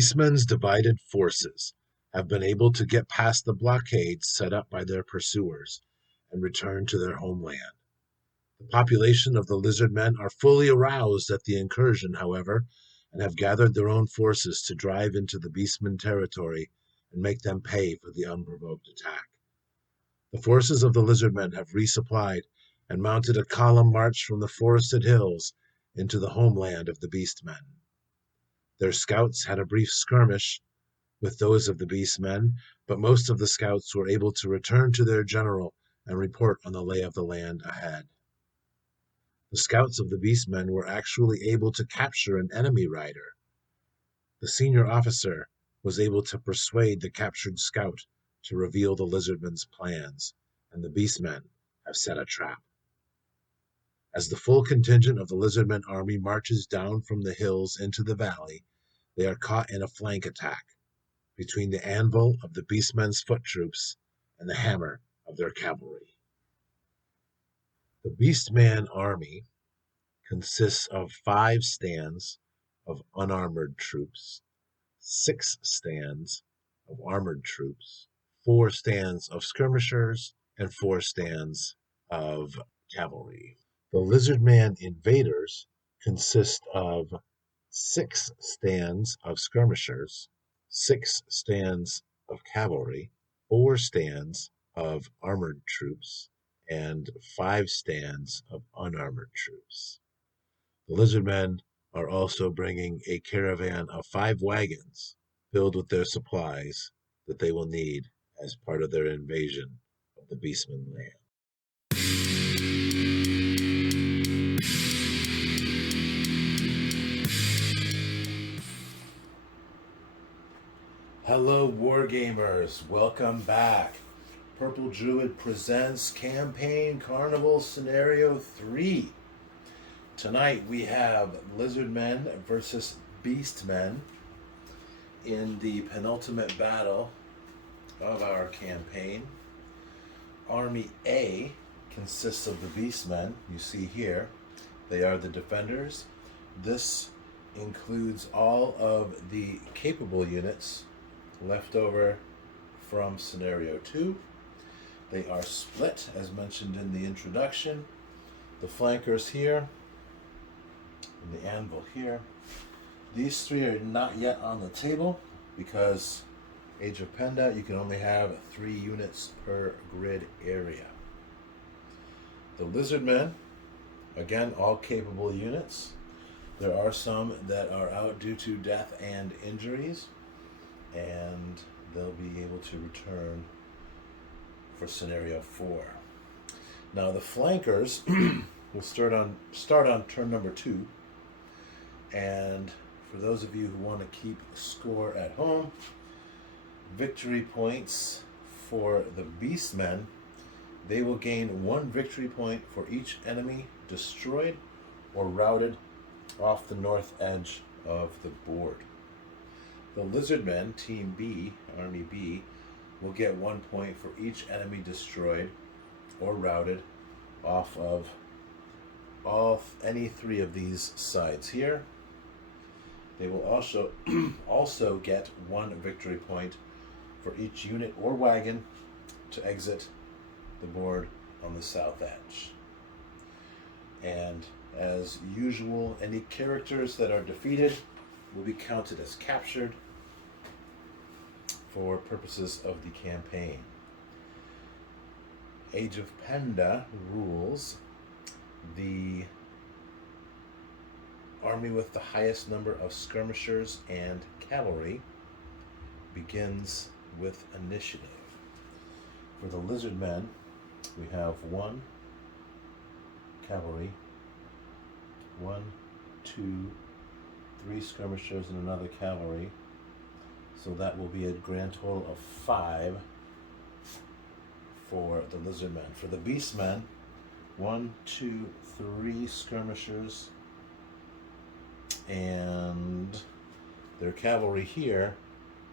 Beastmen's divided forces have been able to get past the blockade set up by their pursuers and return to their homeland. The population of the Lizardmen are fully aroused at the incursion, however, and have gathered their own forces to drive into the Beastman territory and make them pay for the unprovoked attack. The forces of the Lizardmen have resupplied and mounted a column march from the forested hills into the homeland of the Beastmen. Their scouts had a brief skirmish with those of the Beastmen, but most of the scouts were able to return to their general and report on the lay of the land ahead. The scouts of the Beastmen were actually able to capture an enemy rider. The senior officer was able to persuade the captured scout to reveal the Lizardmen's plans, and the Beastmen have set a trap. As the full contingent of the Lizardmen army marches down from the hills into the valley, they are caught in a flank attack between the anvil of the Beastmen's foot troops and the hammer of their cavalry. The Beastman army consists of 5 stands of unarmored troops, 6 stands of armored troops, 4 stands of skirmishers, and 4 stands of cavalry. The Lizardman invaders consist of 6 stands of skirmishers, 6 stands of cavalry, 4 stands of armored troops, and 5 stands of unarmored troops. The Lizardmen are also bringing a caravan of 5 wagons filled with their supplies that they will need as part of their invasion of the Beastman land. Hello, Wargamers. Welcome back. Purple Druid presents Campaign Carnival Scenario 3. Tonight we have Lizardmen versus Beastmen in the penultimate battle of our campaign. Army A consists of the Beastmen, you see here. They are the defenders. This includes all of the capable units left over from Scenario 2. They are split, as mentioned in the introduction. The flankers here, and the anvil here. These 3 are not yet on the table because Age of Penda, you can only have 3 units per grid area. The Lizardmen, again, all capable units. There are some that are out due to death and injuries, and they'll be able to return for Scenario 4. Now the flankers will start on turn number 2, and for those of you who want to keep score at home, victory points for the Beastmen, they will gain 1 victory point for each enemy destroyed or routed off the north edge of the board. The Lizardmen, Team B, Army B, will get 1 point for each enemy destroyed or routed off of any 3 of these sides here. They will also get 1 victory point for each unit or wagon to exit the board on the south edge. And as usual, any characters that are defeated will be counted as captured for purposes of the campaign. Age of Penda rules the army with the highest number of skirmishers and cavalry begins with initiative. For the Lizardmen, we have 1 cavalry, 1, 2, 3 skirmishers and another cavalry. So that will be a grand total of 5 for the Lizardmen. For the Beastmen, 1, 2, 3 skirmishers, and their cavalry here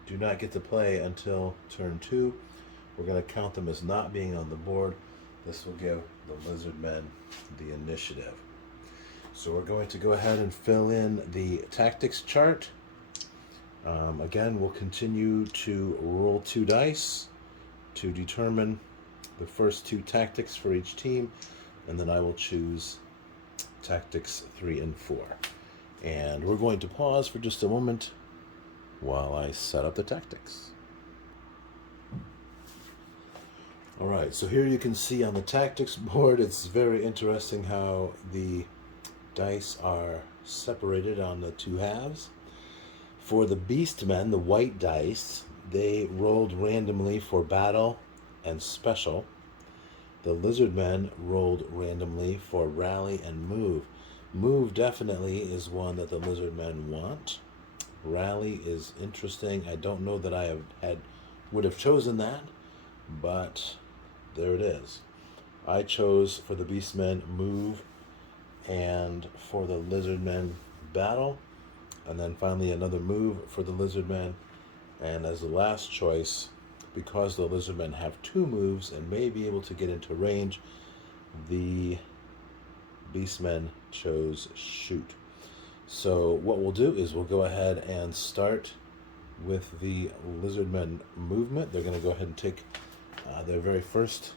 do not get to play until turn 2. We're going to count them as not being on the board. This will give the Lizardmen the initiative. So we're going to go ahead and fill in the tactics chart. Again, we'll continue to roll 2 dice to determine the first 2 tactics for each team, and then I will choose tactics 3 and 4. And we're going to pause for just a moment while I set up the tactics. Alright, so here you can see on the tactics board, it's very interesting how the dice are separated on the 2 halves. For the Beastmen, the white dice, they rolled randomly for battle and special. The Lizardmen rolled randomly for rally and move. Move definitely is one that the Lizardmen want. Rally is interesting. I don't know that I would have chosen that, but there it is. I chose for the Beastmen move, and for the Lizardmen battle. And then finally another move for the Lizardmen. And as the last choice, because the Lizardmen have 2 moves and may be able to get into range, the Beastmen chose shoot. So what we'll do is we'll go ahead and start with the Lizardmen movement. They're going to go ahead and take their very first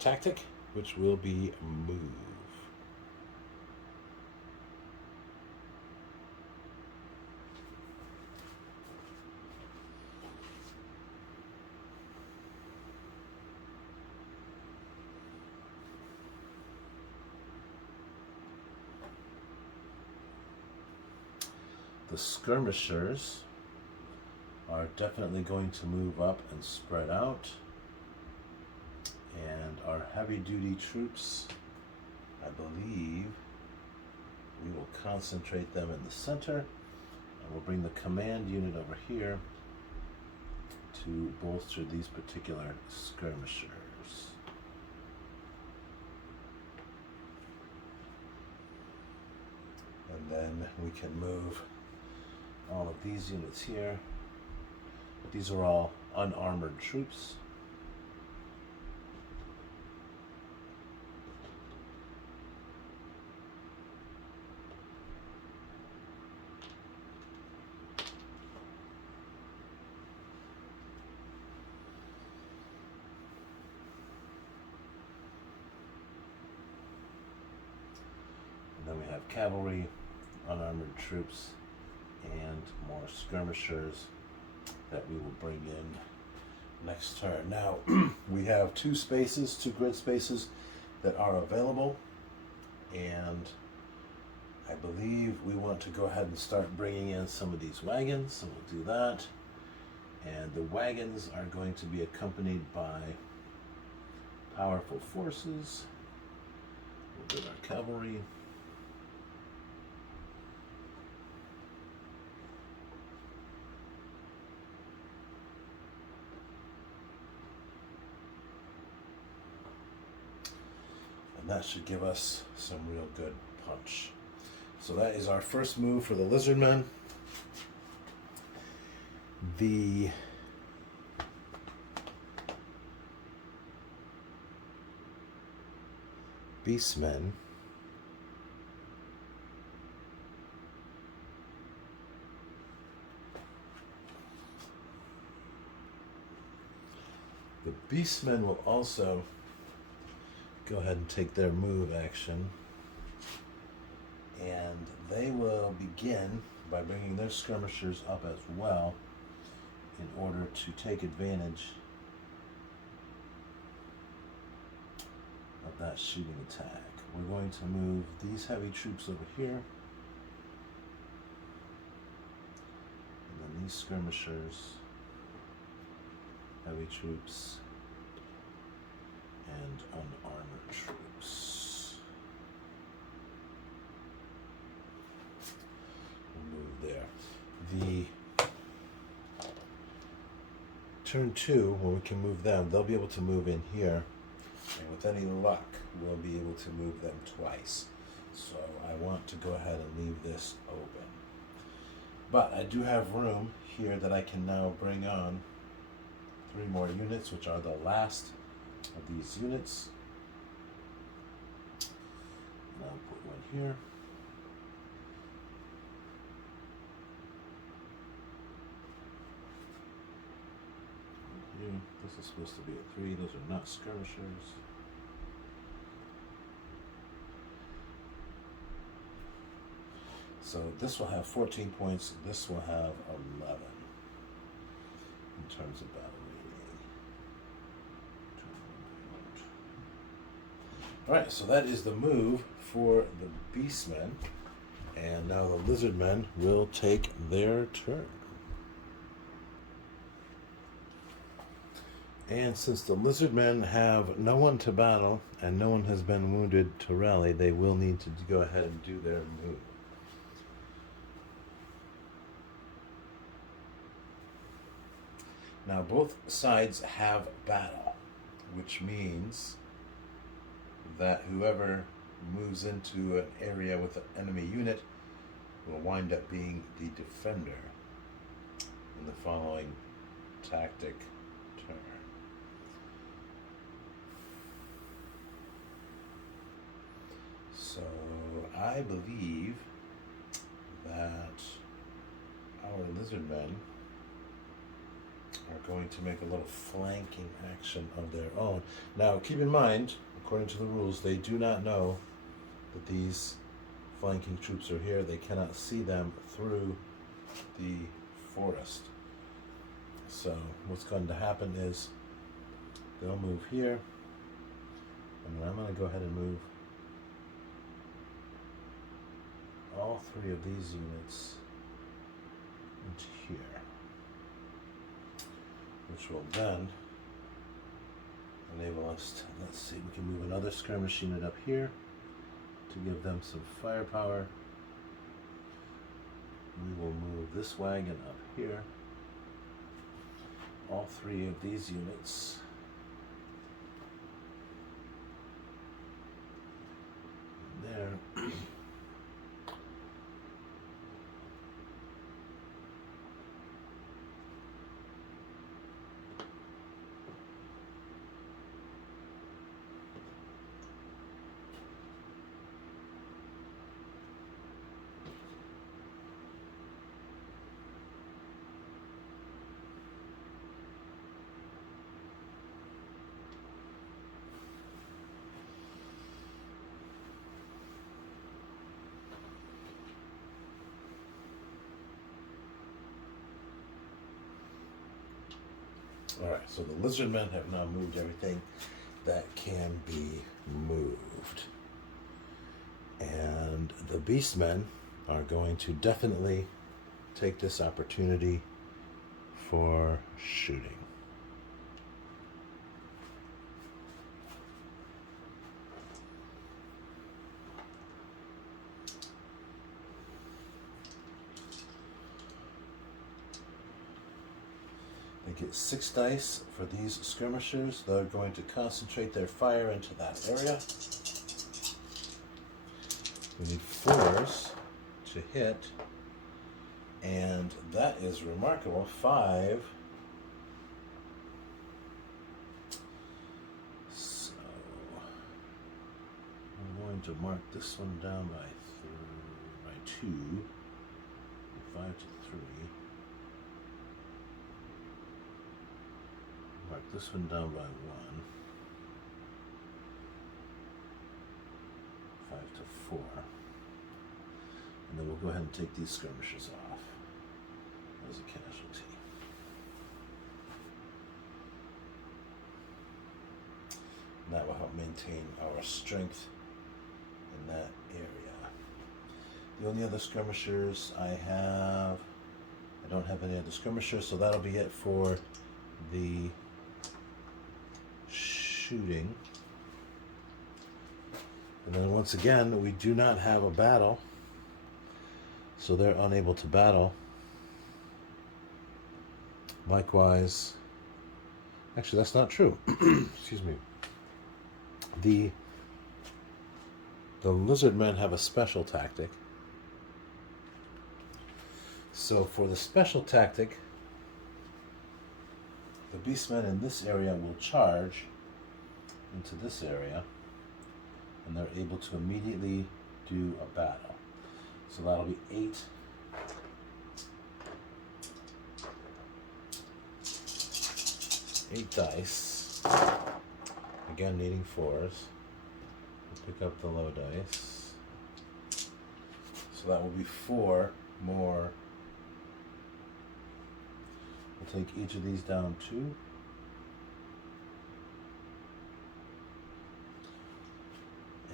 tactic, which will be move. The skirmishers are definitely going to move up and spread out, and our heavy-duty troops, I believe, we will concentrate them in the center, and we'll bring the command unit over here to bolster these particular skirmishers. And then we can move all of these units here. These are all unarmored troops. And then we have cavalry, unarmored troops, and more skirmishers that we will bring in next turn. Now, we have 2 grid spaces that are available, and I believe we want to go ahead and start bringing in some of these wagons, so we'll do that. And the wagons are going to be accompanied by powerful forces. We'll get our cavalry. And that should give us some real good punch. So that is our first move for the Lizardmen. The Beastmen will also go ahead and take their move action, and they will begin by bringing their skirmishers up as well in order to take advantage of that shooting attack. We're going to move these heavy troops over here, and then these skirmishers, heavy troops, and unarmored troops. We'll move there. The turn 2, when we can move them, they'll be able to move in here, and with any luck, we'll be able to move them twice. So I want to go ahead and leave this open. But I do have room here that I can now bring on 3 more units, which are the last of these units. And I'll put one here. This is supposed to be a 3. Those are not skirmishers. So this will have 14 points. This will have 11 in terms of battle rating. Alright, so that is the move for the Beastmen. And now the Lizardmen will take their turn. And since the Lizardmen have no one to battle and no one has been wounded to rally, they will need to go ahead and do their move. Now both sides have battle, which means that whoever moves into an area with an enemy unit will wind up being the defender in the following tactic turn. So I believe that our Lizardmen are going to make a little flanking action of their own. Now keep in mind, according to the rules, they do not know that these flanking troops are here. They cannot see them through the forest. So what's going to happen is they'll move here, and then I'm going to go ahead and move all 3 of these units into here, which will then enable us to, let's see, we can move another skirmish unit up here to give them some firepower. We will move this wagon up here. All 3 of these units there. Alright, so the Lizardmen have now moved everything that can be moved. And the Beastmen are going to definitely take this opportunity for shooting. They get 6 dice for these skirmishers. They're going to concentrate their fire into that area. We need 4s to hit, and that is remarkable. 5. So I'm going to mark this one down by 2, 5 to 3. Mark this one down by 1. 5 to 4. And then we'll go ahead and take these skirmishers off as a casualty. And that will help maintain our strength in that area. The only other skirmishers I don't have any other skirmishers, so that'll be it for the shooting. And then once again, we do not have a battle, so they're unable to battle. Likewise, actually that's not true. Excuse me. The Lizardmen have a special tactic. So for the special tactic, the Beastmen in this area will charge into this area, and they're able to immediately do a battle. So that'll be 8. 8 dice. Again, needing 4s. We'll pick up the low dice. So that will be 4 more. We'll take each of these down 2.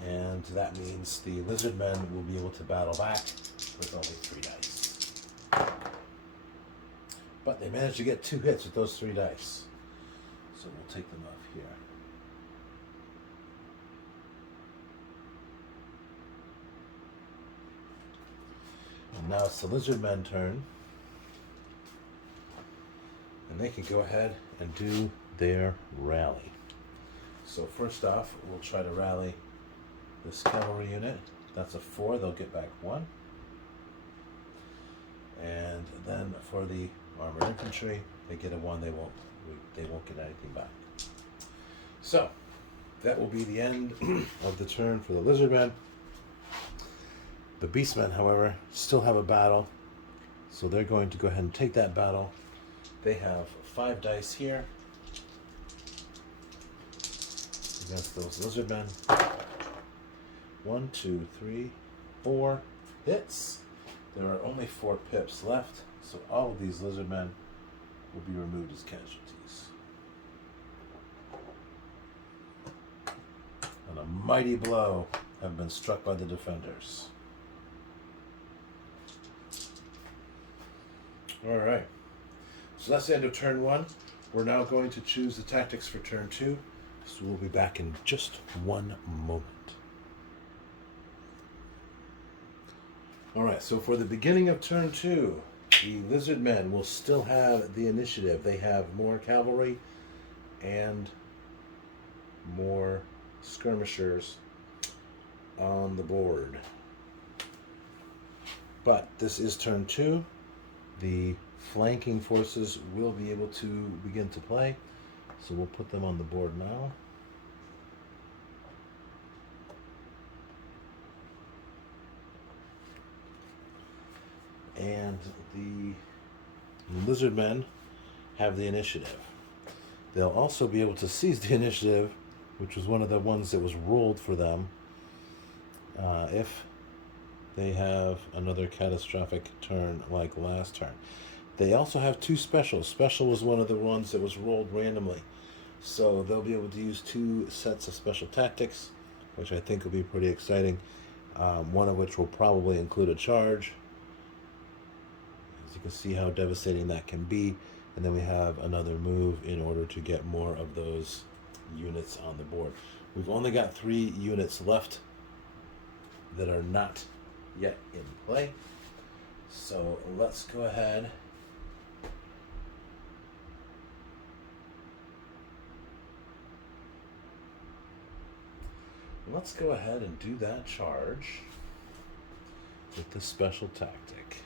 And that means the Lizardmen will be able to battle back with only 3 dice. But they managed to get 2 hits with those 3 dice. So we'll take them off here. And now it's the Lizardmen turn. And they can go ahead and do their rally. So first off, we'll try to rally this cavalry unit. That's a 4, they'll get back 1. And then for the armored infantry, they get a 1, they won't get anything back. So that will be the end of the turn for the Lizardmen. The Beastmen, however, still have a battle, so they're going to go ahead and take that battle. They have 5 dice here against those Lizardmen. 1, 2, 3, 4 hits. There are only 4 pips left, so all of these Lizardmen will be removed as casualties. And a mighty blow have been struck by the defenders. Alright, so that's the end of turn 1. We're now going to choose the tactics for turn 2, so we'll be back in just one moment. Alright, so for the beginning of turn 2, the Lizardmen will still have the initiative. They have more cavalry and more skirmishers on the board. But this is turn 2. The flanking forces will be able to begin to play, so we'll put them on the board now. And the Lizardmen have the initiative. They'll also be able to seize the initiative, which was one of the ones that was rolled for them, if they have another catastrophic turn like last turn. They also have 2 specials. Special was one of the ones that was rolled randomly. So they'll be able to use 2 sets of special tactics, which I think will be pretty exciting. One of which will probably include a charge. As you can see how devastating that can be. And then we have another move in order to get more of those units on the board. We've only got 3 units left that are not yet in play. So let's go ahead . Let's go ahead and do that charge with the special tactic.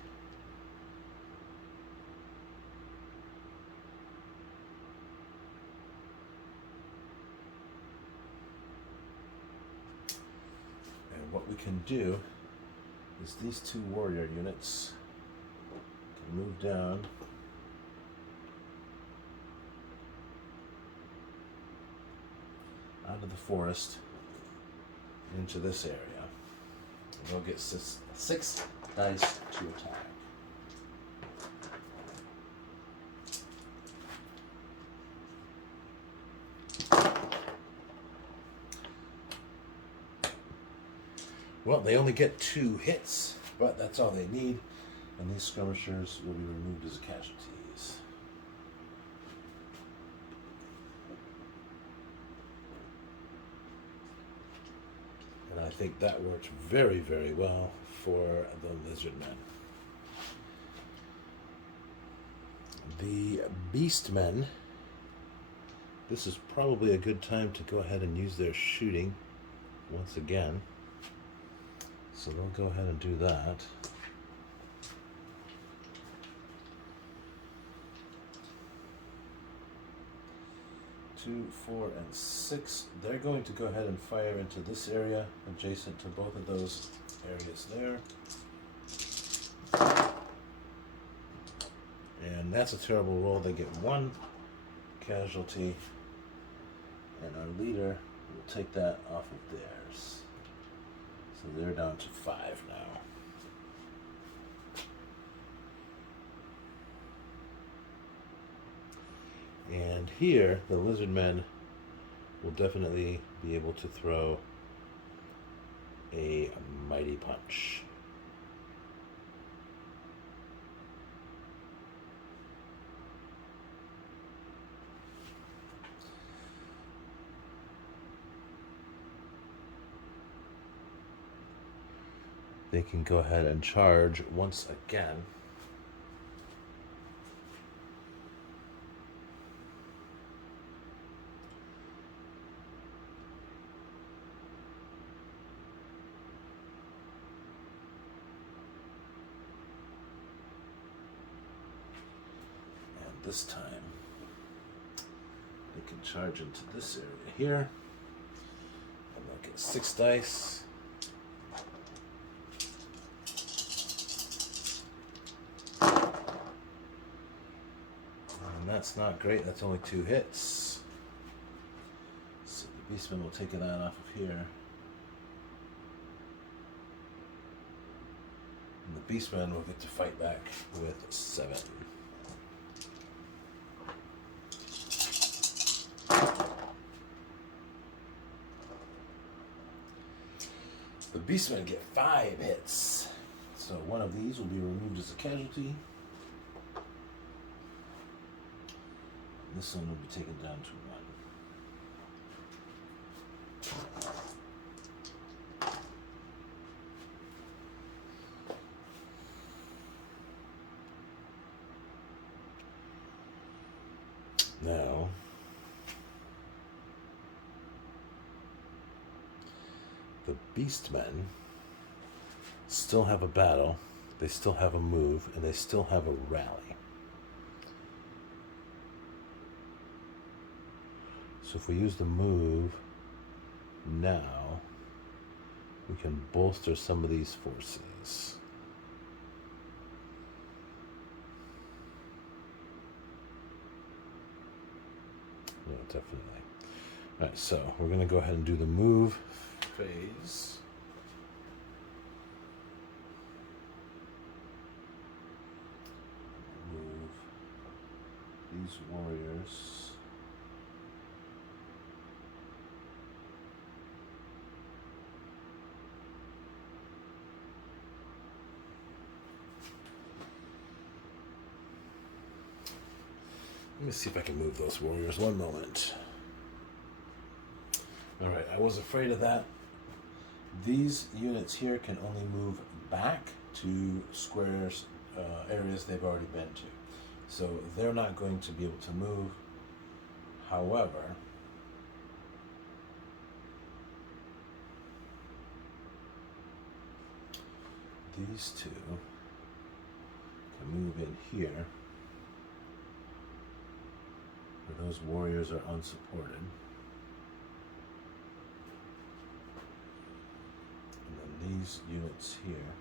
And what we can do is these 2 warrior units can move down out of the forest into this area. And they'll get 6 dice to attack. Well, they only get 2 hits, but that's all they need, and these skirmishers will be removed as casualties. And I think that worked very, very well for the Lizardmen. The Beastmen, this is probably a good time to go ahead and use their shooting once again. So they'll go ahead and do that. Two, 4, and 6. They're going to go ahead and fire into this area adjacent to both of those areas there. And that's a terrible roll. They get 1 casualty, and our leader will take that off of theirs. So they're down to 5 now. And here, the Lizardmen will definitely be able to throw a mighty punch. They can go ahead and charge once again. This time they can charge into this area here, and they'll get 6 dice. And that's not great, that's only 2 hits. So the Beastman will take that off of here. And the Beastman will get to fight back with 7. The Beastmen get 5 hits. So one of these will be removed as a casualty. This one will be taken down to 1. Now, the Beastmen still have a battle, they still have a move, and they still have a rally. So if we use the move now, we can bolster some of these forces. Yeah, definitely. Alright, so we're going to go ahead and do the move phase. Move these warriors. Let me see if I can move those warriors. One moment. Alright, I was afraid of that. These units here can only move back to squares, areas they've already been to. So they're not going to be able to move. However, these two can move in here, where those warriors are unsupported. These units here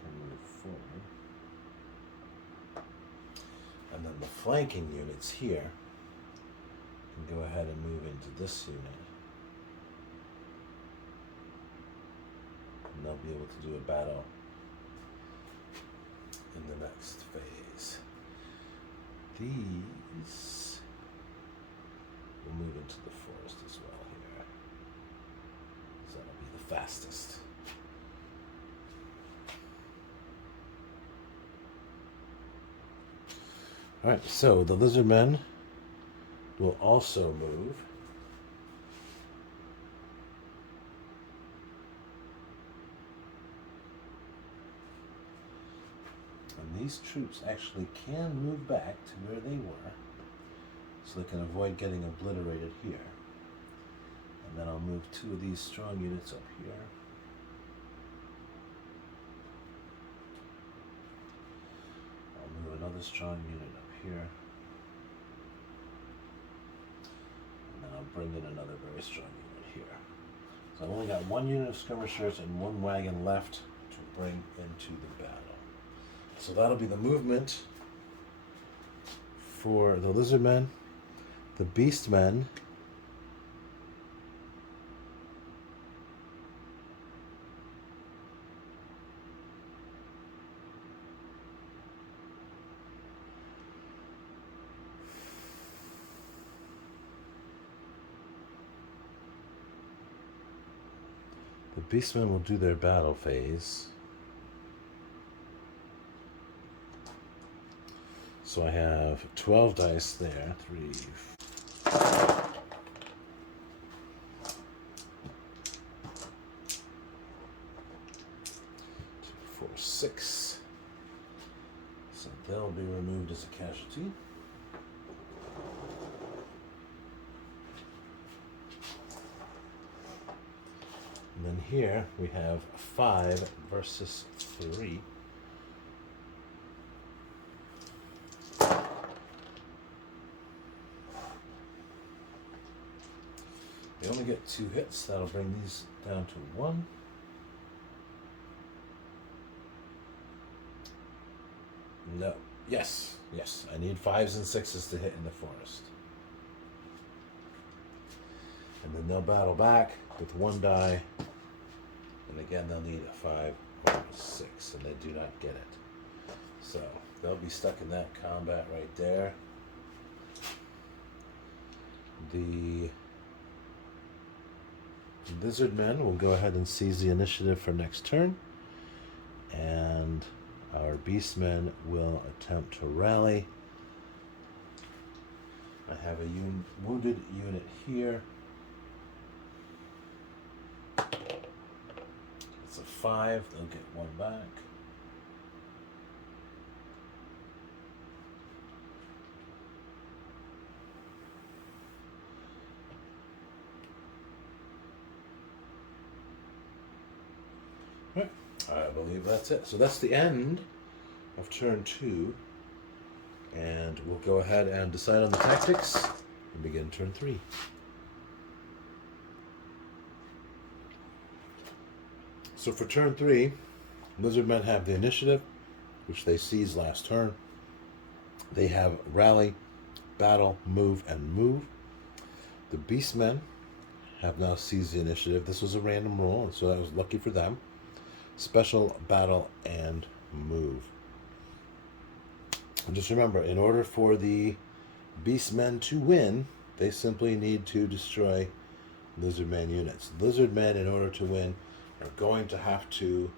can move forward. And then the flanking units here can go ahead and move into this unit. And they'll be able to do a battle in the next phase. These will move into the forest as well here. So that'll be the fastest. Alright, so the Lizardmen will also move. And these troops actually can move back to where they were, so they can avoid getting obliterated here. And then I'll move 2 of these strong units up here. I'll move another strong unit up here. And then I'll bring in another very strong unit here. So I've only got 1 unit of skirmishers and 1 wagon left to bring into the battle. So that'll be the movement for the Lizardmen, the Beastmen, the Beastmen will do their battle phase. So I have 12 dice there. 3, 4, 6. So they'll be removed as a casualty. And then here we have 5 versus 3. They only get 2 hits. That'll bring these down to 1. No. Yes. Yes. I need 5s and 6s to hit in the forest. And then they'll battle back with 1 die. And again, they'll need a 5 or a 6. And they do not get it. So they'll be stuck in that combat right there. The Lizardmen will go ahead and seize the initiative for next turn, and our Beastmen will attempt to rally. I have a wounded unit here. It's a 5, they'll get 1 back. I believe that's it. So that's the end of turn 2. And we'll go ahead and decide on the tactics and begin turn 3. So for turn 3, Lizardmen have the initiative, which they seized last turn. They have rally, battle, move, and move. The Beastmen have now seized the initiative. This was a random roll, so that was lucky for them. Special, battle, and move. And just remember, in order for the Beastmen to win, they simply need to destroy Lizardman units. Lizardmen, in order to win, are going to have to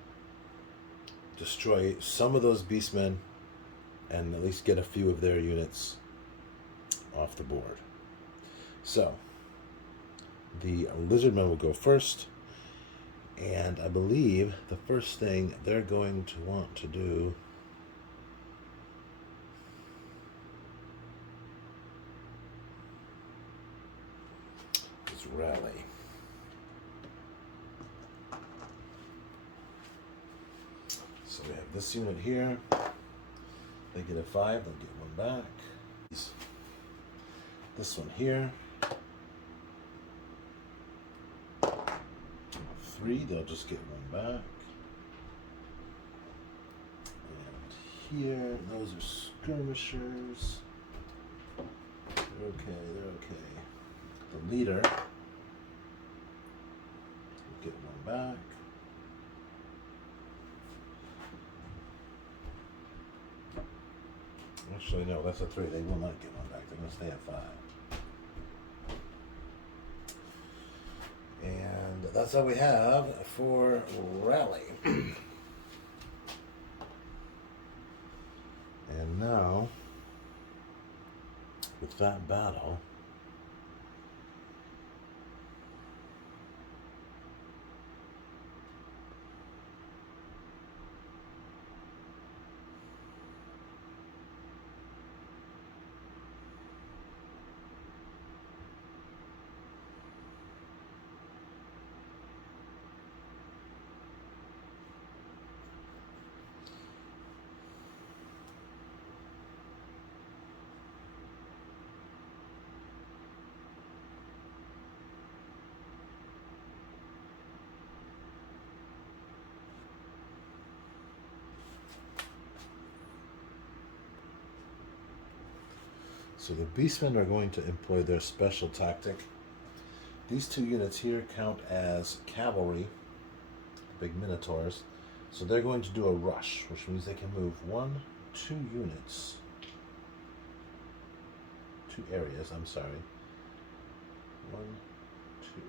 destroy some of those Beastmen and at least get a few of their units off the board. So, the Lizardmen will go first. And I believe the first thing they're going to want to do is rally. So we have this unit here. They get a 5, they'll get 1 back. This one here. 3, they'll just get 1 back. And here, those are skirmishers. They're okay, they're okay. The leader will get 1 back. Actually, no, that's a 3. They will not get 1 back. They're going to stay at 5. And that's all we have for rally. And now, with that battle, So the Beastmen are going to employ their special tactic. These two units here count as cavalry, big minotaurs. So they're going to do a rush, which means they can move 2 units. 2 areas, I'm sorry. 1, 2.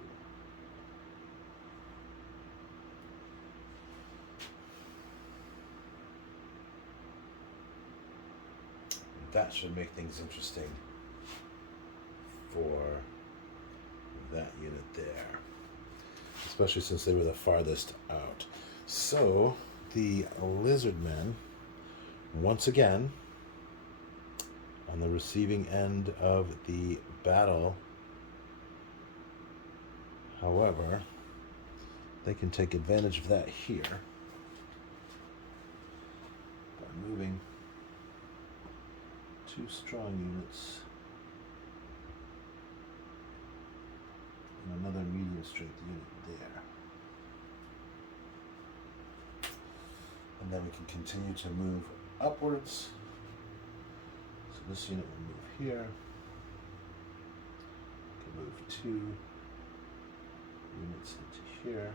That should make things interesting for that unit there, especially since they were the farthest out. So the Lizardmen, once again, on the receiving end of the battle. However, they can take advantage of that here by moving 2 strong units and another medium strength unit there. And then we can continue to move upwards. So this unit will move here. We can move 2 units into here.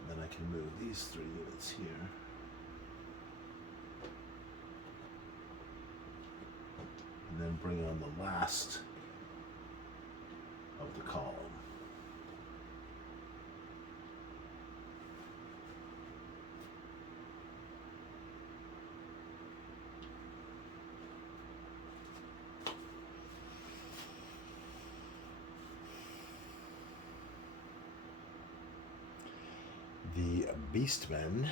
And then I can move these 3 units here. And then bring on the last of the column. The Beastmen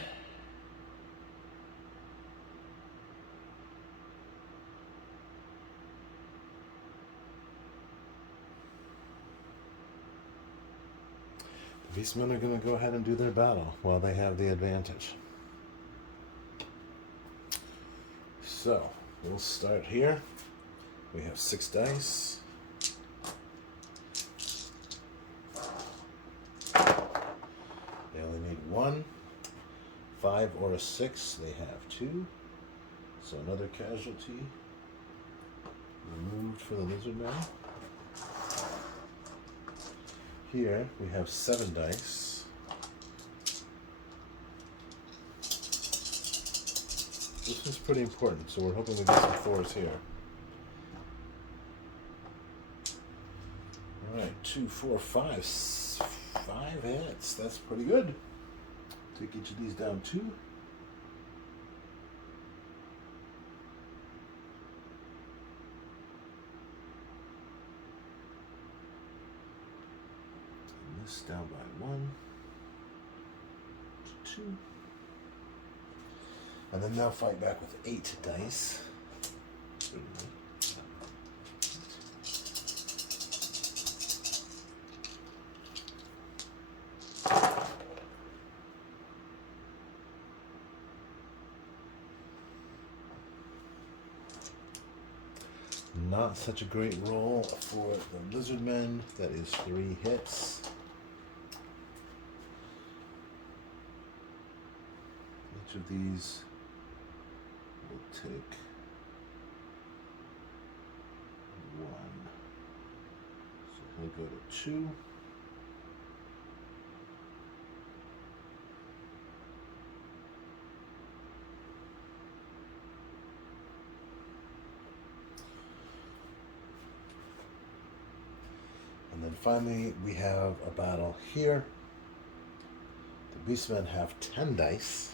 are going to go ahead and do their battle while they have the advantage. So, we'll start here. We have 6 dice. They only need 1, 5 or a 6. They have 2. So another casualty removed for the Lizardman. Here we have 7 dice. This is pretty important, so we're hoping to get some 4s here. Alright, 2, 4, 5. 5 hits. That's pretty good. Take each of these down 2. And this down by 1 to 2. And then they'll fight back with 8 dice. Not such a great roll for the Lizardmen. That is 3 hits. Each of these will take 1. So he'll go to 2. And then finally, we have a battle here. The Beastmen have 10 dice.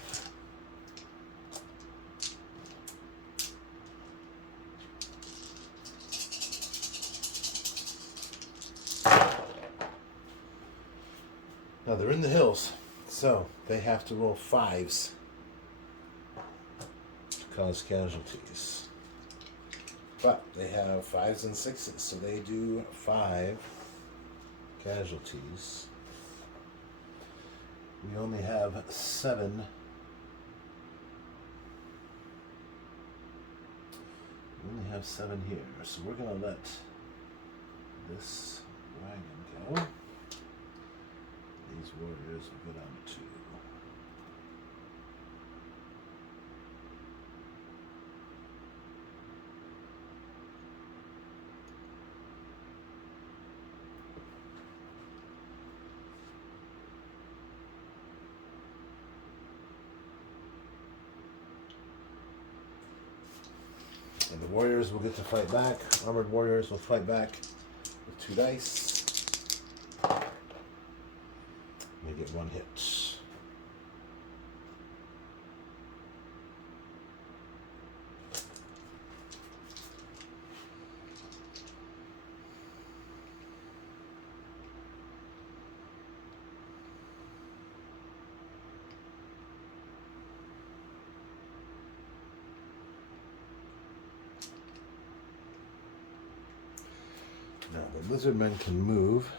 Now they're in the hills, so they have to roll 5s to cause casualties. But they have 5s and 6s, so they do 5 casualties. We only have 7. We only have 7 here, so we're going to let this wagon go. These warriors will go down to 2. And the warriors will get to fight back. Armored warriors will fight back with 2 dice. They get 1 hit. Now the lizardmen can move.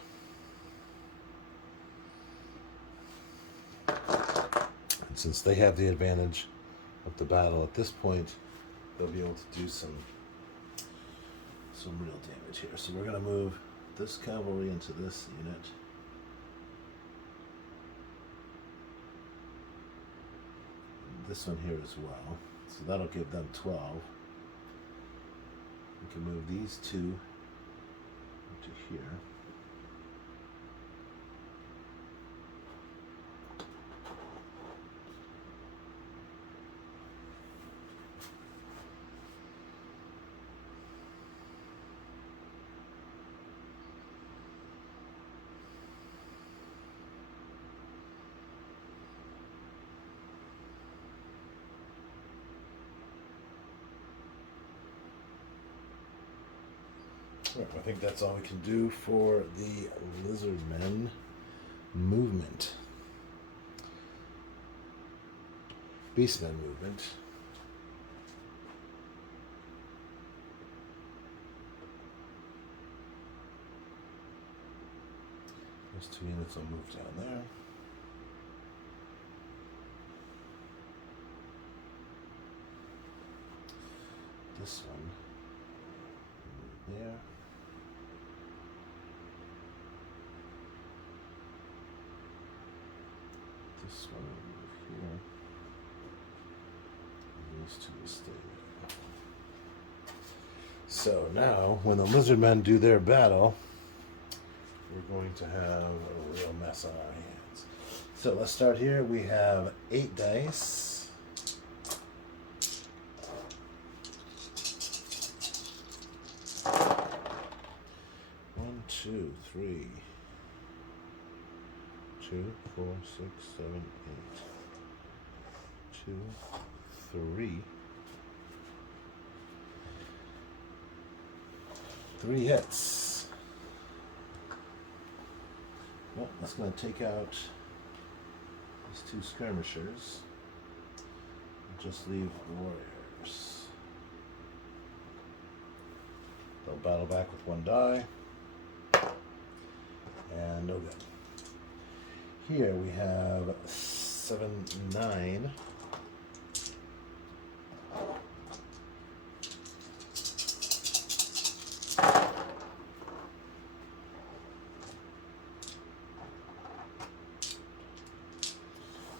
And since they have the advantage of the battle at this point, they'll be able to do some real damage here. So we're going to move this cavalry into this unit. And this one here as well. So that'll give them 12. We can move these 2 into here. I think that's all we can do for the Lizardmen movement. Beastmen movement. Those 2 units will move down there. This one move there. This one will move here. And these 2 will stay there. So now, when the Lizardmen do their battle, we're going to have a real mess on our hands. So let's start here. We have 8 dice. One, two, three. 2, 4, 6, 7, 8. 2, 3. 3 hits. Well, that's going to take out these 2 skirmishers. And just leave warriors. They'll battle back with 1 die. And no good. Here we have 7, 9.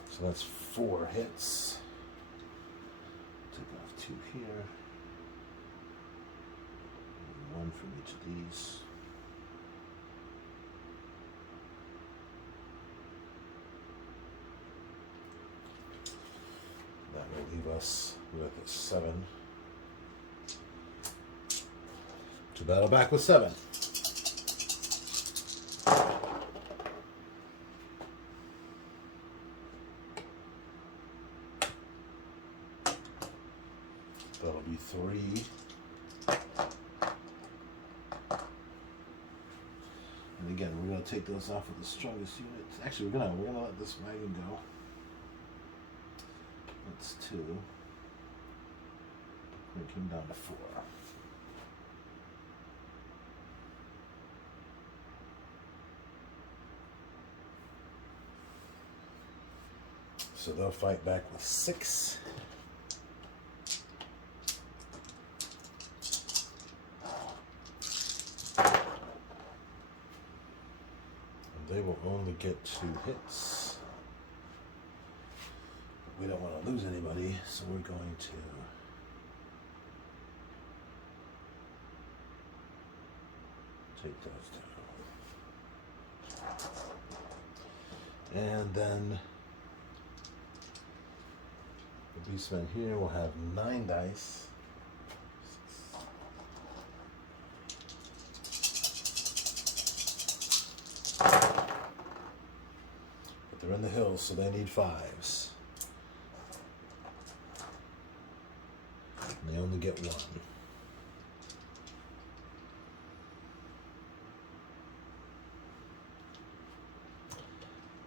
So that's 4 hits. Take off 2 here. And 1 from each of these. That will leave us with 7. To battle back with 7. That'll be 3. And again, we're going to take those off of the strongest unit. Actually, we're gonna let this wagon go. That's 2. Bring him down to 4. So they'll fight back with 6. And they will only get 2 hits. We don't want to lose anybody, so we're going to take those down. And then the Beastmen here will have 9 dice. They're in the hills, so they need 5s. And they only get 1.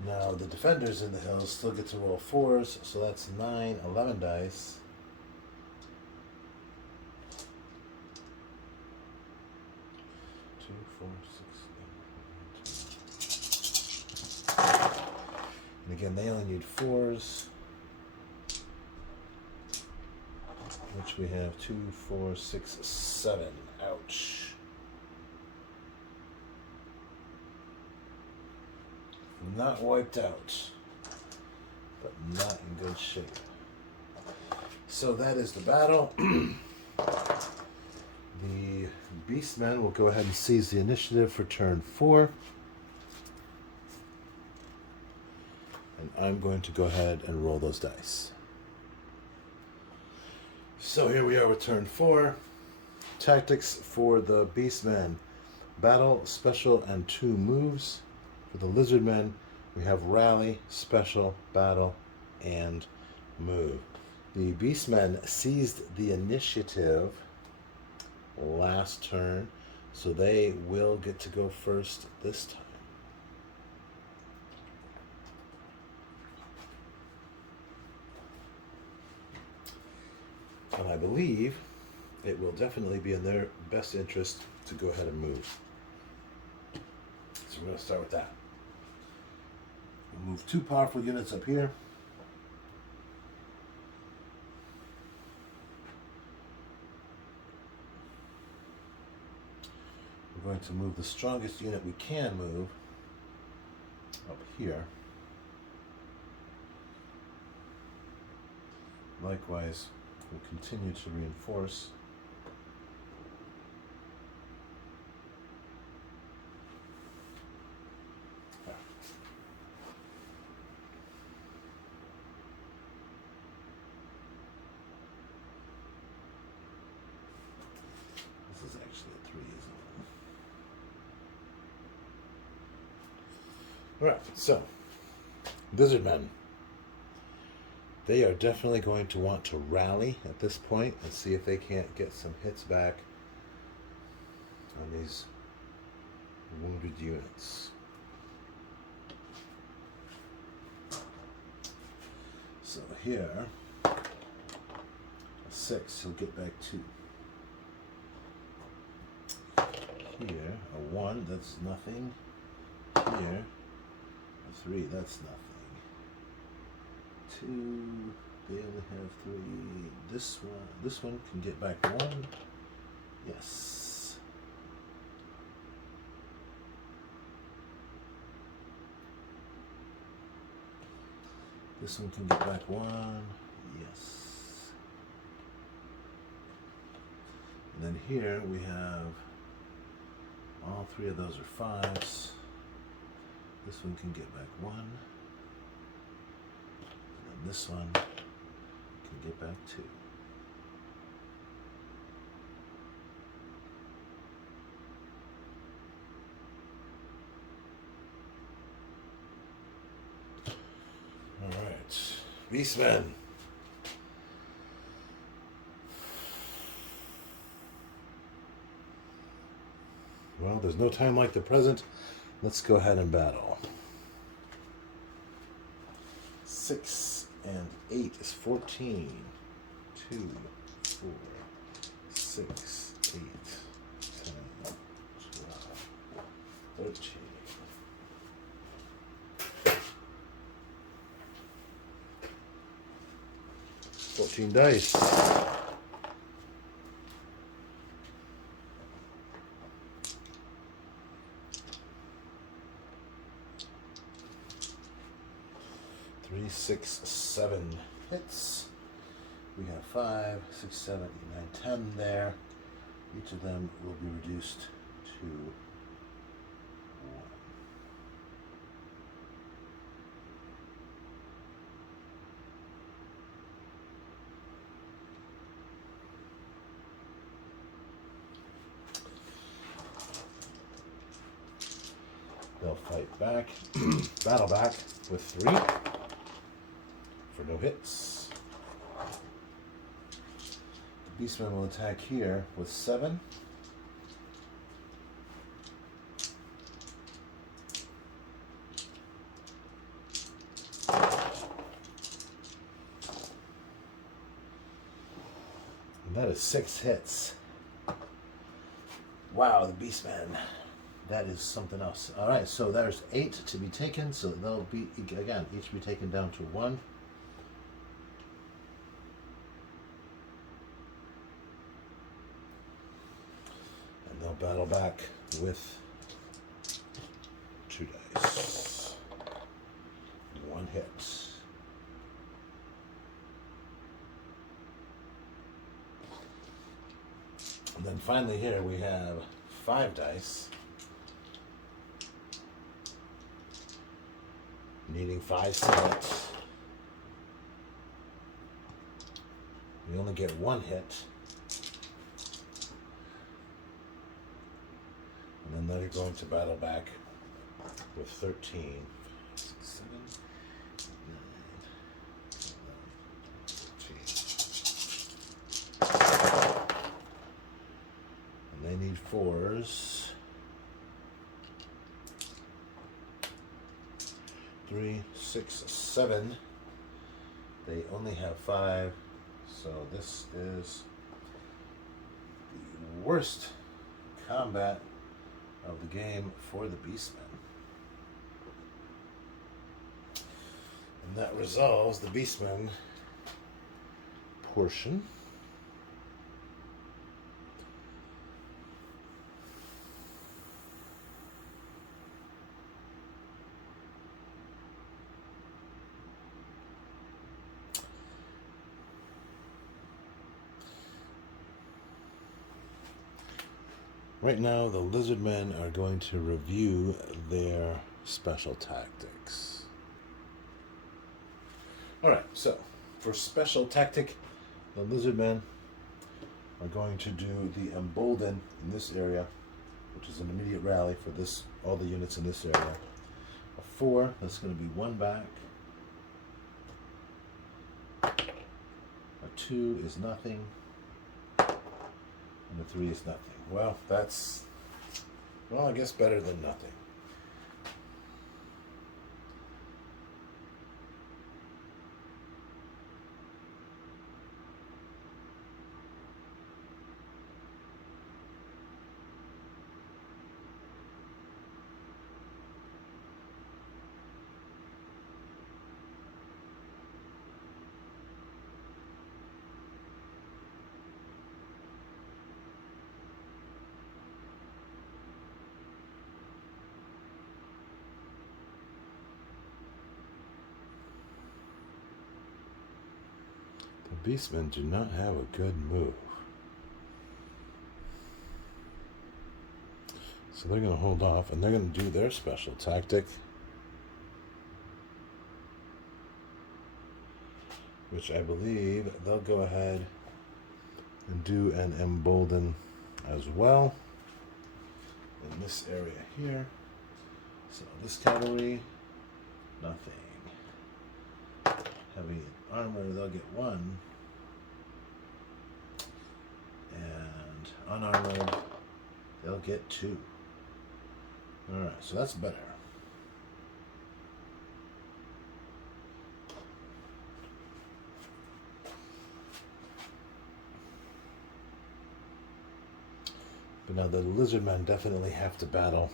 Now the defenders in the hills still get to roll 4s, so that's 9, 11 dice. And again, they only need 4s, which we have 2, 4, 6, 7. Ouch. Not wiped out, but not in good shape. So that is the battle. The Beastmen will go ahead and seize the initiative for turn 4. And I'm going to go ahead and roll those dice. So here we are with turn 4. Tactics for the Beastmen. Battle, special, and 2 moves. For the Lizardmen, we have rally, special, battle, and move. The Beastmen seized the initiative last turn, so they will get to go first this time. And I believe it will definitely be in their best interest to go ahead and move. So we're going to start with that. We'll move 2 powerful units up here. We're going to move the strongest unit we can move up here. Likewise, we'll continue to reinforce. This is actually a 3, isn't it? Alright, so Lizardmen. They are definitely going to want to rally at this point and see if they can't get some hits back on these wounded units. So here, a 6, he'll get back 2. Here, a 1, that's nothing. Here, a 3, that's nothing. 2, they only have 3. This one can get back 1. Yes. This one can get back 1. Yes. And then here we have all 3 of those are 5s. This one can get back 1. And this one can get back 2. All right, Beastmen. Well, there's no time like the present. Let's go ahead and battle. 6 and 8 is 14. 2, 4, 6, 8, 10, 12, 13. 14 dice. Three, 6, 7 hits. We have 5, 6, 7, 8, 9, 10 there. Each of them will be reduced to 1. They'll fight back, battle back with 3 for no hits. The Beastman will attack here with 7. And that is 6 hits. Wow, the Beastman. That is something else. All right, so there's 8 to be taken, so they'll be, again, each be taken down to 1. And they'll battle back with 2 dice. 1 hit. And then finally here we have 5 dice. Needing 5 slots. We only get 1 hit. And then they're going to battle back with 13. 6, 7, 9, 10, 11, 13. And they need 4s. 3, 6, 7. They only have 5, so this is the worst combat of the game for the Beastmen. And that resolves the Beastmen portion. Right now, the Lizardmen are going to review their special tactics. Alright, so for special tactic, the Lizardmen are going to do the embolden in this area, which is an immediate rally for this, all the units in this area. A 4, that's going to be 1 back. A 2 is nothing. And a 3 is nothing. Well, that's, well, I guess better than nothing. The Beastmen do not have a good move. So they're going to hold off, and they're going to do their special tactic, which I believe they'll go ahead and do an embolden as well in this area here. So this cavalry, nothing. Heavy armor, they'll get 1. And unarmored, they'll get 2. Alright, so that's better. But now the Lizardmen definitely have to battle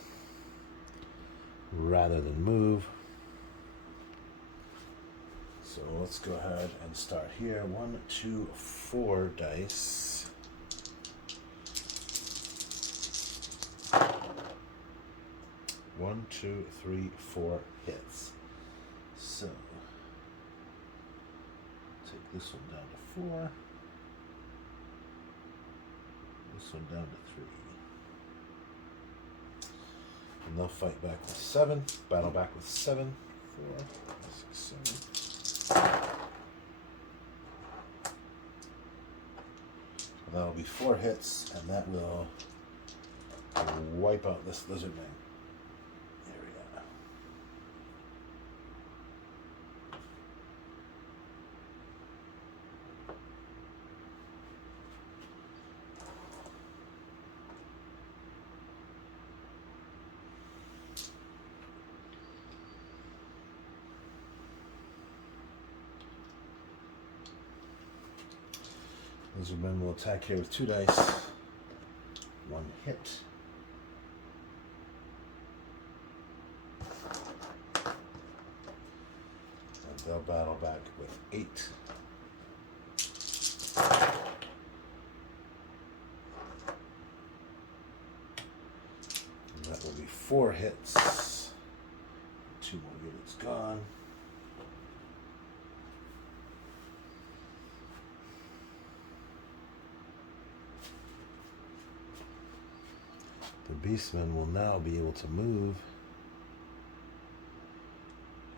rather than move. So let's go ahead and start here. 1, 2, 4 dice. 1, 2, 3, 4 hits. So take this one down to 4. This one down to 3. And they'll fight back with 7. Battle back with 7. 4, 6, 7. So that'll be 4 hits, and that will wipe out this Lizardman area. Lizardman will attack here with 2 dice. 1 hit. And they'll battle back with 8. And that will be 4 hits. 2 more units gone. The Beastmen will now be able to move,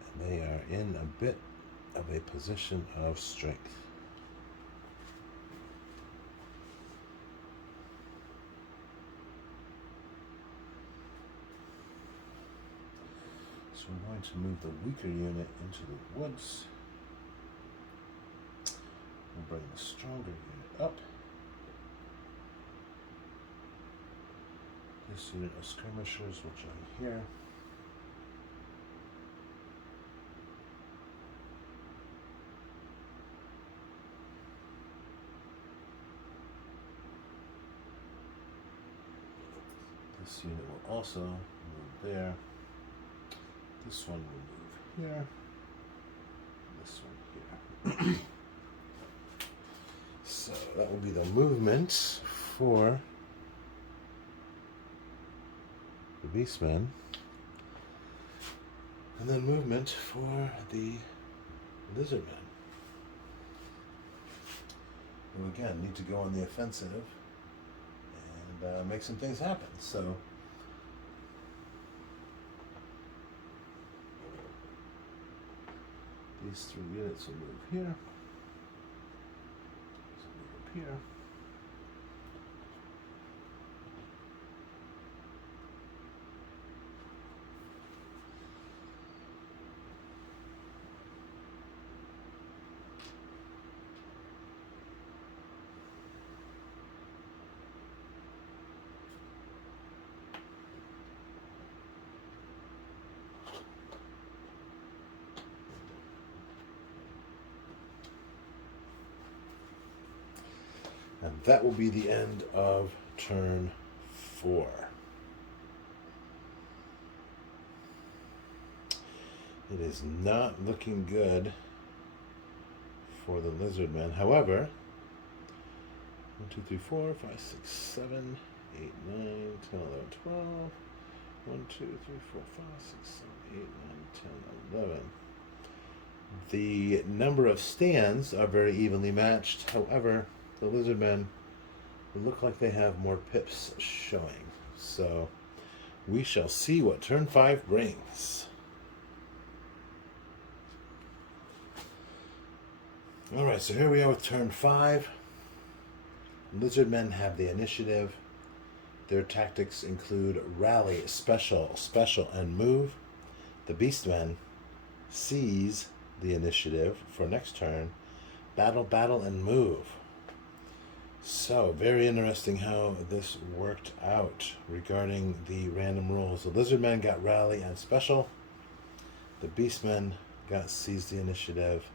and they are in a bit of a position of strength. So we're going to move the weaker unit into the woods. We'll bring the stronger unit up. This unit of skirmishers will join here. This unit will also move there. This one will move here. This one here. So that will be the movement for the Beastmen, and then movement for the Lizardmen, who again need to go on the offensive and make some things happen. So these 3 units will move here, these will move up here. And that will be the end of turn 4. It is not looking good for the Lizardmen. However, 1, 2, 3, 4, 5, 6, 7, 8, 9, 10, 11, 12. 1, 2, 3, 4, 5, 6, 7, 8, 9, 10, 11. The number of stands are very evenly matched. However, the Lizardmen look like they have more pips showing. So we shall see what turn 5 brings. Alright, so here we are with turn 5. Lizardmen have the initiative. Their tactics include rally, special, and move. The Beastmen seize the initiative for next turn. Battle, and move. So, very interesting how this worked out regarding the random rules. The Lizardmen got rally and special. The Beastmen got seize the initiative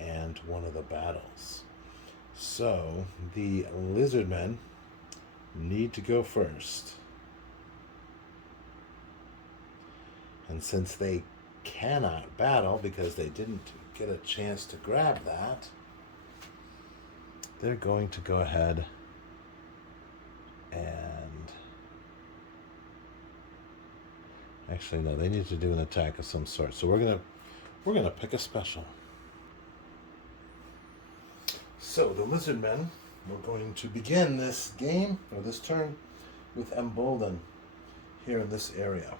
and one of the battles. So, the Lizardmen need to go first. And since they cannot battle because they didn't get a chance to grab that, they're going to go ahead and actually no, they need to do an attack of some sort. So we're gonna pick a special. So the Lizardmen, we're going to begin this game or this turn with Embolden here in this area.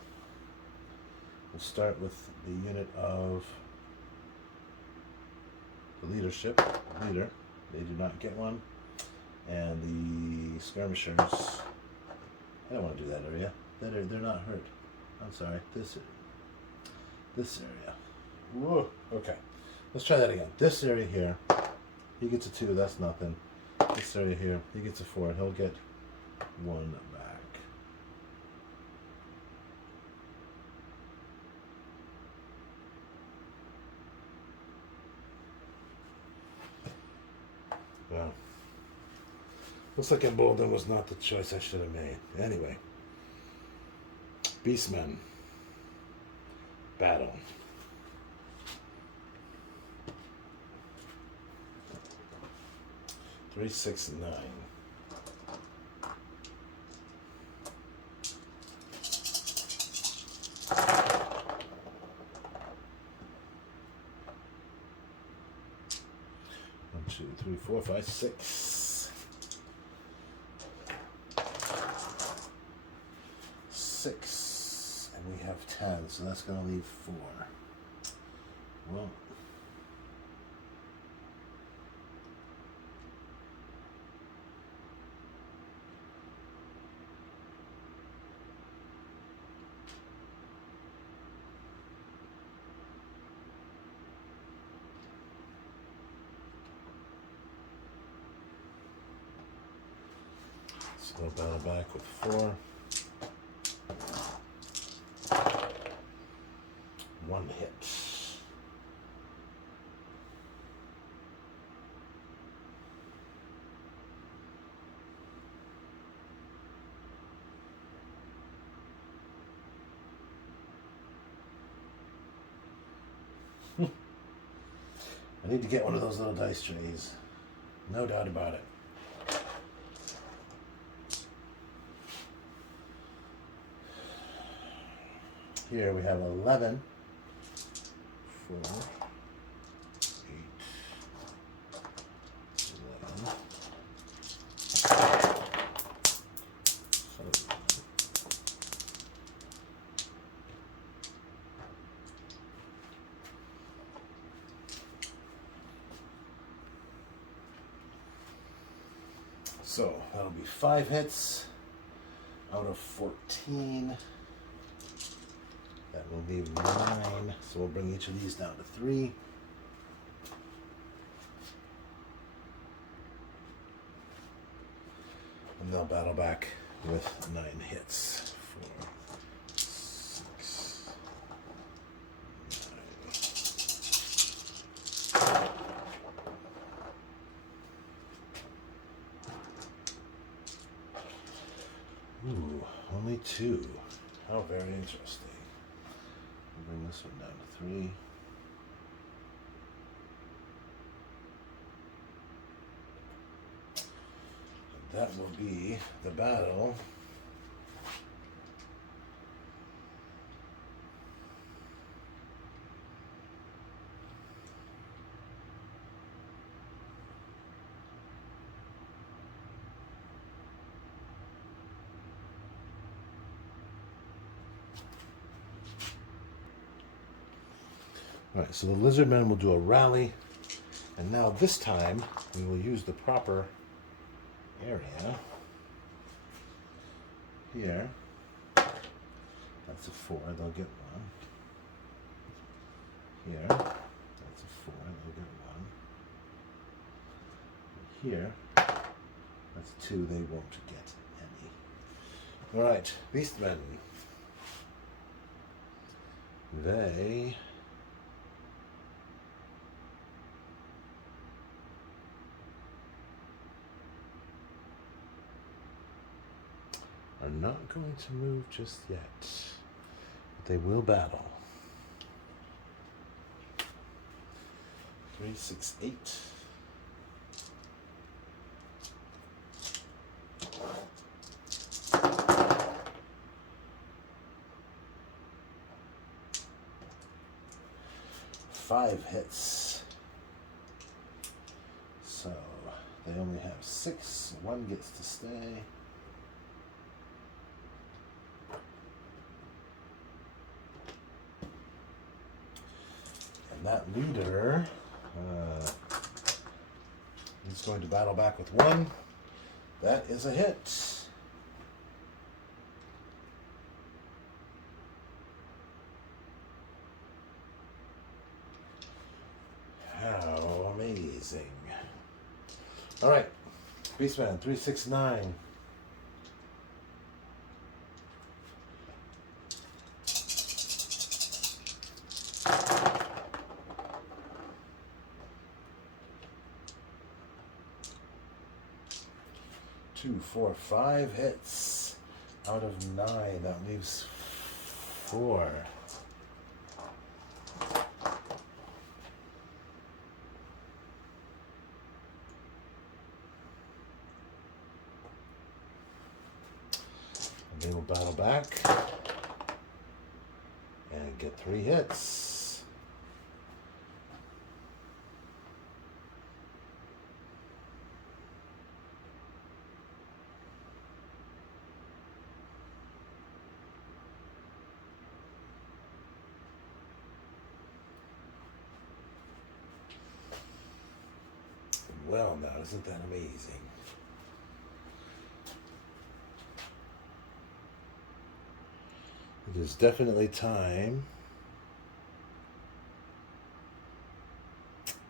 We'll start with the unit of the leadership leader. They do not get one. And the skirmishers, I don't want to do that area. They're not hurt. I'm sorry. This area. Whoa. Okay. Let's try that again. This area here, he gets a 2. That's nothing. This area here, he gets a 4. He'll get 1 back. Well, Looks like Embolden was not the choice I should have made. Anyway. Beastmen. Battle. Three, 6, 9. One, 2, 3, 4, 5, 6. 6. And we have 10, so that's going to leave 4. Well. So battle back with 4. 1 hit. I need to get one of those little dice trays. No doubt about it. Here we have 11, 4, 8, 11, 7. So that'll be 5 hits out of 14. That will leave 9. So we'll bring each of these down to 3. And they'll battle back with 9 hits. 4, 6, 9. Ooh, only 2. How very interesting. Bring this one down to 3. And that will be the battle. Alright, so the Lizardmen will do a rally, and now this time we will use the proper area. Here, that's a 4, they'll get 1. Here, that's a 4, they'll get 1. Here, that's 2, they won't get any. Alright, Beastmen. They are not going to move just yet, but they will battle. 3, 6, 8. 5 hits. So they only have 6. 1 gets to stay. That leader is going to battle back with 1. That is a hit. How amazing. All right, Beastman, 3, 6, 9. 2, 4, 5 hits out of 9. That leaves 4. And they will battle back and get 3 hits. Well, now, isn't that amazing? It is definitely time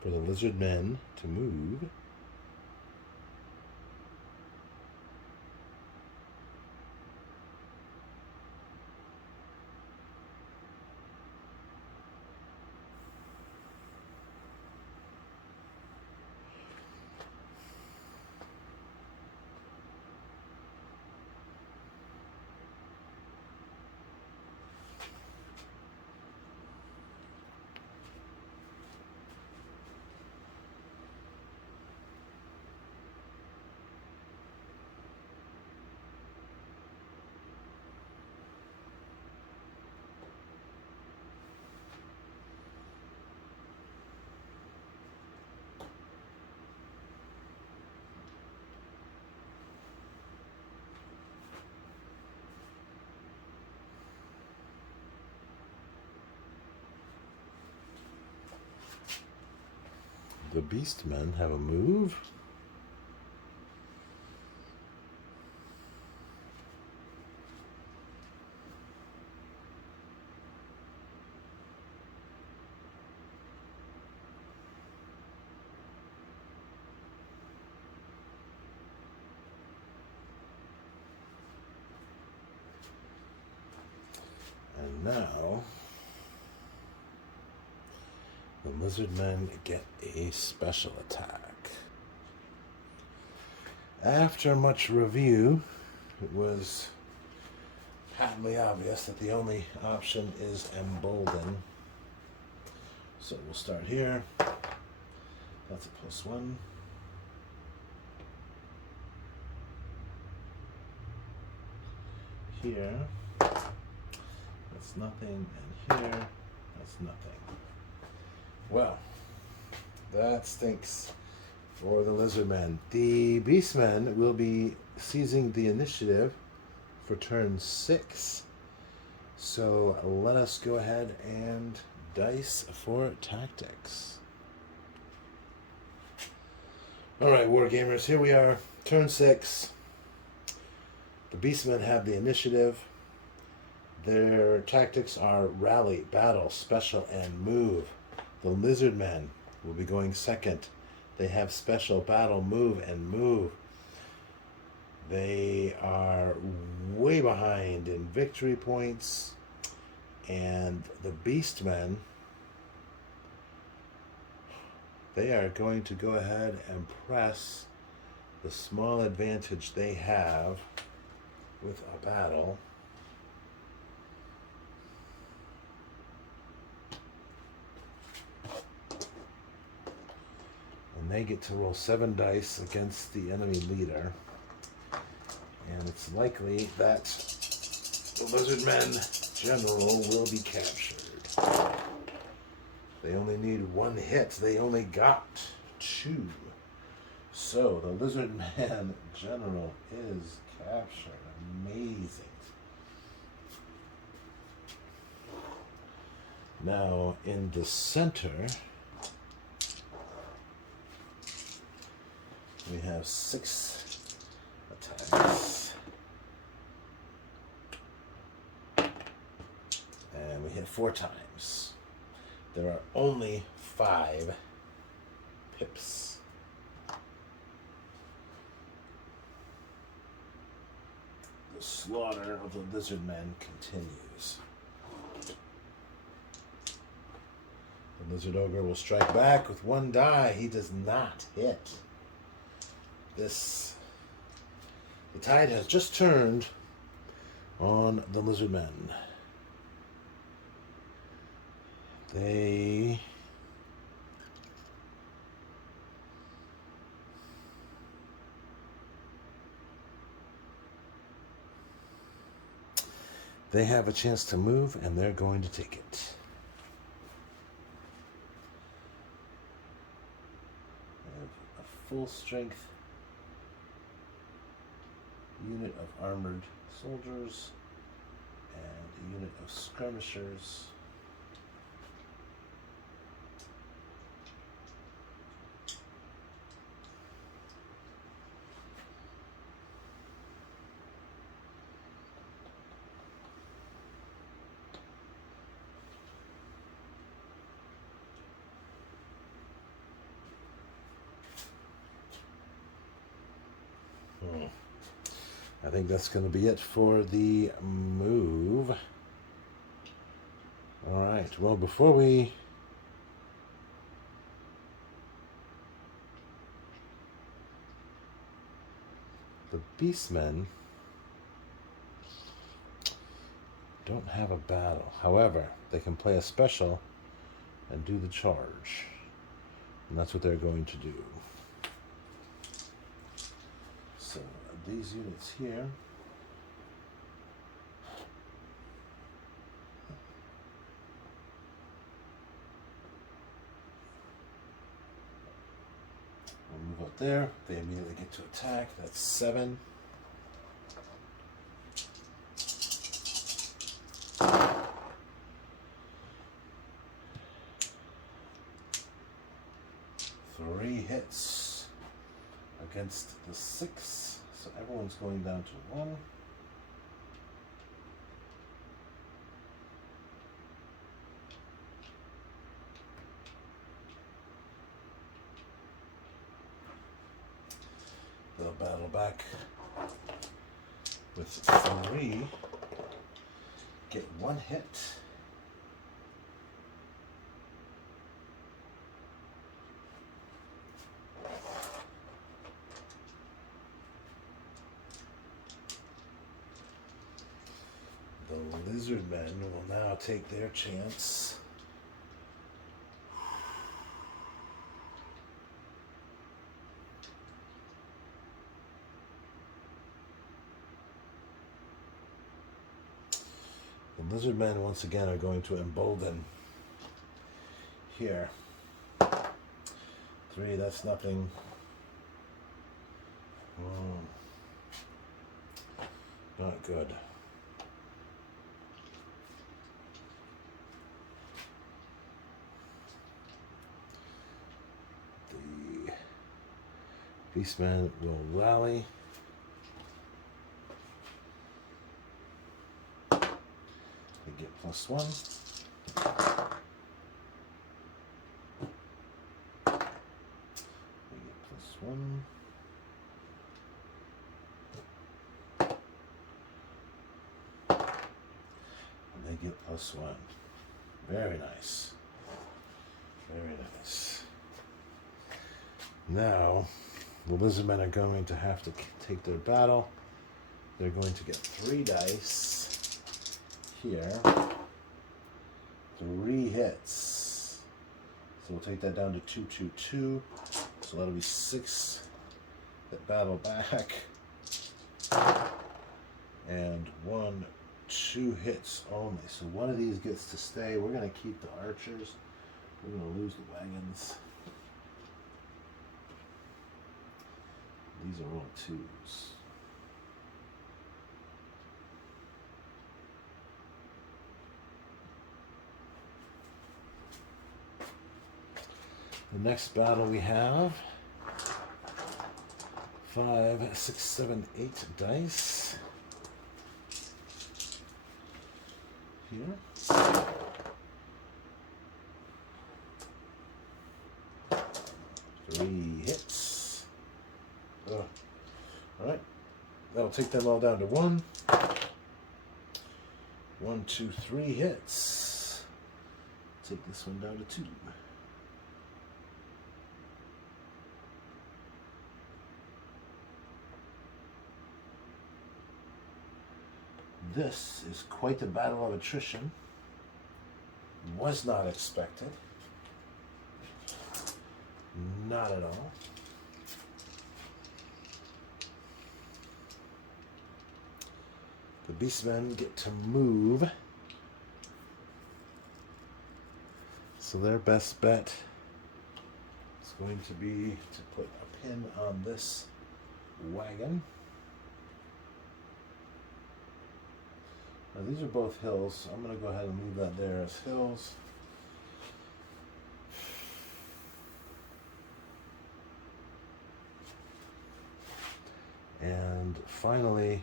for the Lizardmen to move. The Beastmen have a move. And now the Lizardmen get a special attack. After much review, it was patently obvious that the only option is embolden. So we'll start here. That's a +1. Here, that's nothing, and here, that's nothing. Well, that stinks for the Lizardmen. The Beastmen will be seizing the initiative for turn 6. So let us go ahead and dice for tactics. Alright, Wargamers, here we are. Turn 6. The Beastmen have the initiative. Their tactics are rally, battle, special, and move. The Lizardmen will be going second. They have special, battle, move, and move. They are way behind in victory points. And the Beastmen, they are going to go ahead and press the small advantage they have with a battle. And they get to roll 7 dice against the enemy leader. And it's likely that the Lizardmen general will be captured. They only need 1 hit. They only got 2. So the Lizardman general is captured. Amazing. Now in the center, we have 6 attacks. And we hit 4 times. There are only 5 pips. The slaughter of the Lizardmen continues. The Lizard Ogre will strike back with 1 die. He does not hit. This The tide has just turned on the Lizardmen. They have a chance to move, and they're going to take it. They have a full strength unit of armored soldiers and a unit of skirmishers. I think that's going to be it for the move. All right. Well, before we the Beastmen don't have a battle. However, they can play a special and do the charge. And that's what they're going to do. So these units here will move up there. They immediately get to attack. That's 7. Three hits against the 6. So everyone's going down to 1. They'll battle back with 3. Get 1 hit. The Lizardmen will now take their chance. The Lizardmen once again are going to embolden here. 3, that's nothing. Not good. Beastman will rally. They get +1. They get +1. And they get +1. Very nice. Very nice. Now, the Lizardmen are going to have to take their battle. They're going to get 3 dice here. 3 hits. So we'll take that down to 2, 2, 2. So that'll be 6 that battle back. And 1, 2 hits only. So one of these gets to stay. We're going to keep the archers. We're going to lose the wagons. These are all 2s. The next battle we have 5, 6, 7, 8 dice here. 3 hits. Alright, that'll take them all down to 1. 1, 2, 3 hits. Take this one down to 2. This is quite a battle of attrition. Was not expected. Not at all. The Beastmen get to move. So their best bet is going to be to put a pin on this wagon. Now these are both hills, so I'm going to go ahead and leave that there as hills. And finally,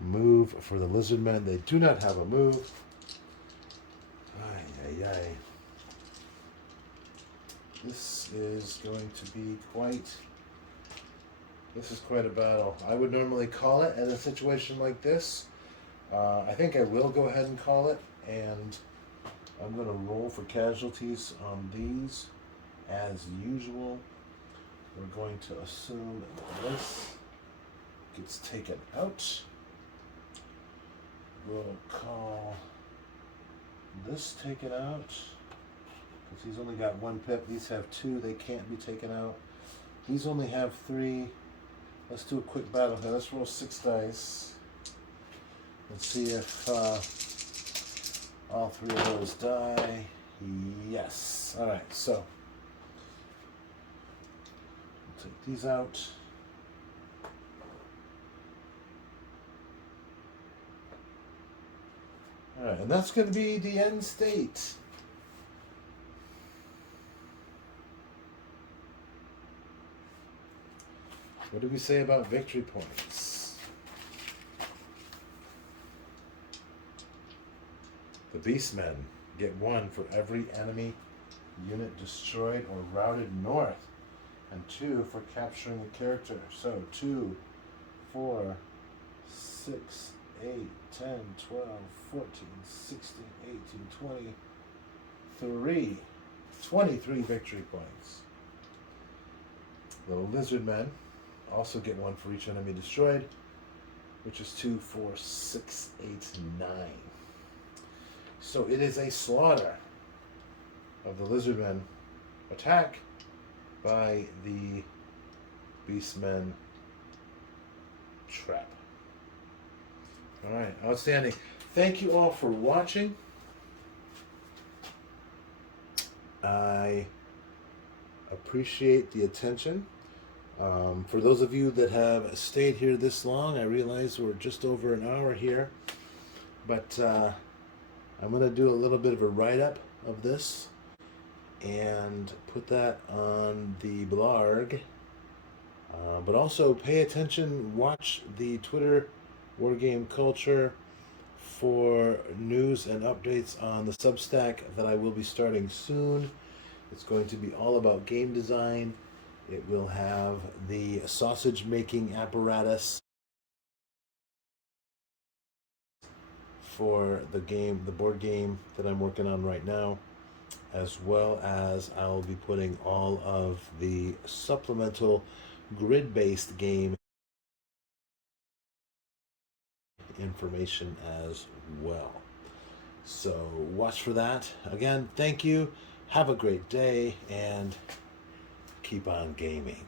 move for the Lizardmen. They do not have a move. Ay, ay, ay. This is going to be quite a battle. I would normally call it in a situation like this. I think I will go ahead and call it, and I'm going to roll for casualties on these as usual. We're going to assume that this gets taken out. We'll call this taken out, because he's only got 1 pip. These have 2, they can't be taken out. These only have 3. Let's do a quick battle here. Let's roll 6 dice. Let's see if all 3 of those die. Yes. All right, so we'll take these out. All right, and that's going to be the end state. What did we say about victory points? The Beastmen get 1 for every enemy unit destroyed or routed north, and 2 for capturing a character. So 2, 4, 6, 8, 10, 12, 14, 16, 18, 20, 23 victory points. The Lizardmen also get 1 for each enemy destroyed, which is 2, 4, 6, 8, 9. So it is a slaughter of the Lizardmen attack by the Beastmen trap. All right, outstanding. Thank you all for watching. I appreciate the attention. For those of you that have stayed here this long, I realize we're just over an hour here, but I'm going to do a little bit of a write-up of this and put that on the blog. But also pay attention, watch the Twitter Wargame Culture for news and updates on the Substack that I will be starting soon. It's going to be all about game design. It will have the sausage making apparatus for the game, the board game that I'm working on right now, as well as I'll be putting all of the supplemental grid-based game information as well. So watch for that. Again, thank you. Have a great day and keep on gaming.